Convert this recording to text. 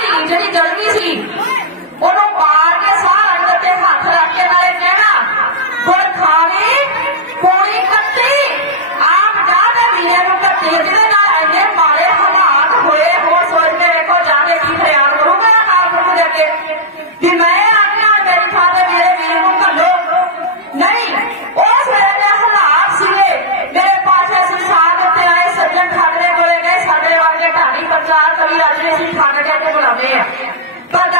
धी जी जन्मी सी ओनू मार के साह रंगत के हाथ रख के नाले कहना गुड़ खावी पूरी कट्टी आप जाते मीरे को कट्टी जिसे ना इन्ने मारे हालात हुए हो सोचते को जाने की तैयार करूंगा आप लोग देखे कि मैं आगे मेरी फादर मेरे वीर को कर लो नहीं उस वेले हालात सीगे मेरे पास ऐसी साथ होते आए सज्जन खादरे बोले गए साढ़े वाले ढाणी प्रचार कभी आज भी खंड के बुलाने पर